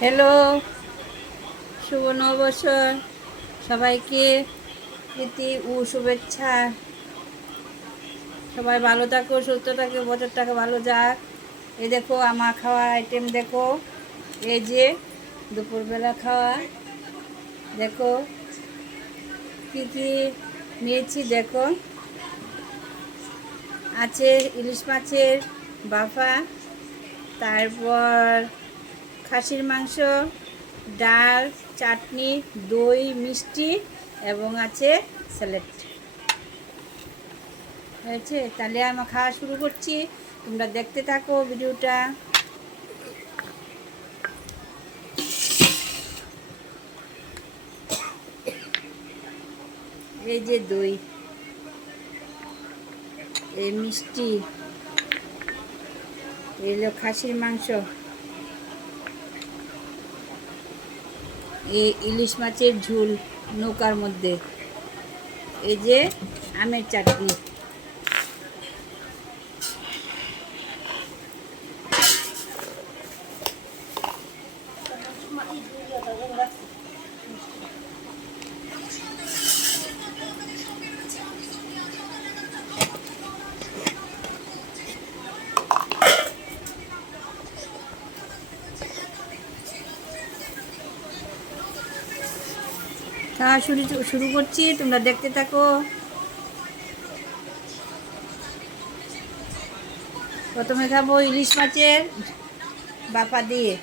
Hello, শুভ নববর্ষর সবাইকে প্রীতি ও শুভেচ্ছা। সবাই ভালো থাকো, সুস্থ থাকো, বছরটাকে ভালো যাক। এই দেখো আমার খাওয়া আইটেম দেখো, এই যে দুপুরবেলা খাওয়া দেখো কী কী নিয়েছি দেখো। আছে ইলিশ মাছের বাফা, তারপর খাসির মাংস, ডাল, চাটনি, দই, মিষ্টি এবং আছে স্যালাড। হয়েছে? তাহলে আমরা খাওয়া শুরু করছি, তোমরা দেখতে থাকো ভিডিওটা। এই যে দই, এই মিষ্টি, এই হলো খাসির মাংস, এই ইলিশ মাছের ঝোল নৌকার মধ্যে, এই যে আমের চাটনি। খাওয়া শুরু করছি, তোমরা দেখতে থাকো। প্রথমে খাবো ইলিশ মাছের বাফা দিয়ে।